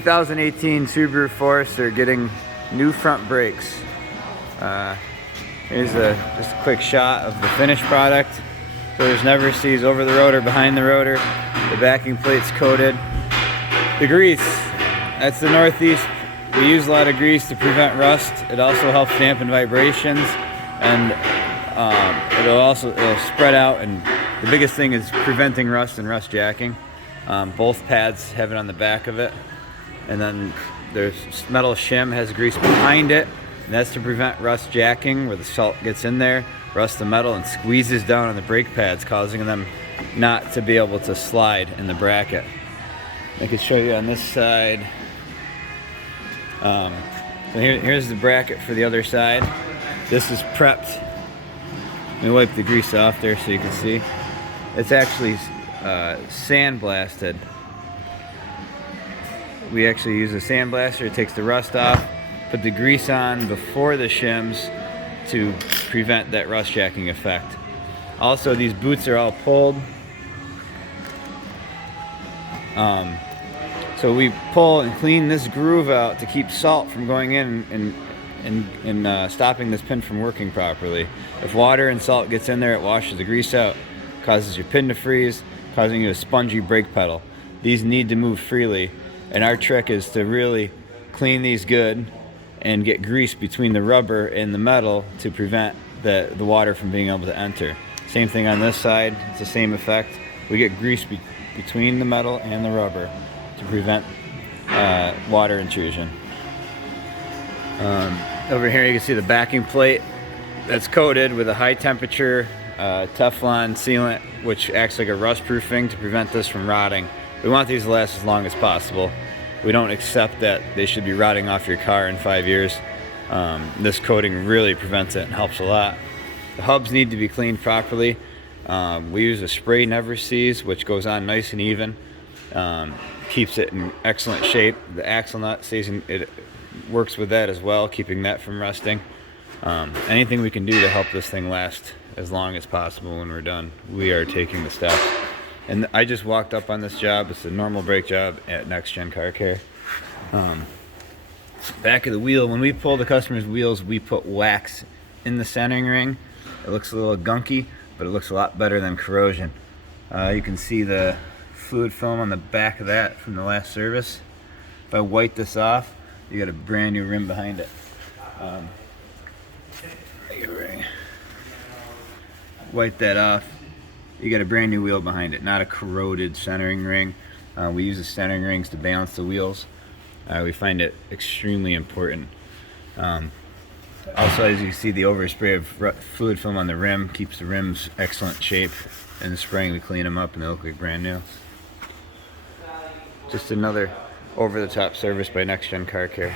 2018 Subaru Forester getting new front brakes. Here's just a quick shot of the finished product. So there's never sees over the rotor, behind the rotor. The backing plate's coated. The grease, that's the Northeast. We use a lot of grease to prevent rust. It also helps dampen vibrations, and it'll spread out. And the biggest thing is preventing rust and rust jacking. Both pads have it on the back of it, and then there's metal shim has grease behind it, and that's to prevent rust jacking, where the salt gets in there, rusts the metal, and squeezes down on the brake pads, causing them not to be able to slide in the bracket. I can show you on this side. So here's the bracket for the other side. This is prepped. Let me wipe the grease off there so you can see. It's actually sandblasted. We actually use a sandblaster. It takes the rust off. Put the grease on before the shims to prevent that rust jacking effect. Also, these boots are all pulled. So we pull and clean this groove out to keep salt from going in and stopping this pin from working properly. If water and salt gets in there, it washes the grease out, causes your pin to freeze, causing you a spongy brake pedal. These need to move freely, and our trick is to really clean these good and get grease between the rubber and the metal to prevent the water from being able to enter. Same thing on this side, it's the same effect. We get grease between the metal and the rubber to prevent water intrusion. Over here you can see the backing plate that's coated with a high temperature Teflon sealant, which acts like a rust proofing to prevent this from rotting. We want these to last as long as possible. We don't accept that they should be rotting off your car in 5 years. This coating really prevents it and helps a lot. The hubs need to be cleaned properly. We use a spray never sees, which goes on nice and even. Keeps it in excellent shape. The axle nut stays in, it works with that as well, keeping that from rusting. Anything we can do to help this thing last as long as possible when we're done, we are taking the steps. And I just walked up on this job. It's a normal brake job at NextGen CarCare. Back of the wheel, when we pull the customer's wheels, we put wax in the centering ring. It looks a little gunky, but it looks a lot better than corrosion. You can see the fluid film on the back of that from the last service. If I wipe this off, you got a brand new rim behind it. Wipe that off, you got a brand new wheel behind it, not a corroded centering ring. We use the centering rings to balance the wheels. We find it extremely important. Also, as you can see, the overspray of fluid film on the rim keeps the rims excellent shape. In the spring we clean them up and they look like brand new. Just another over-the-top service by NextGen CarCare.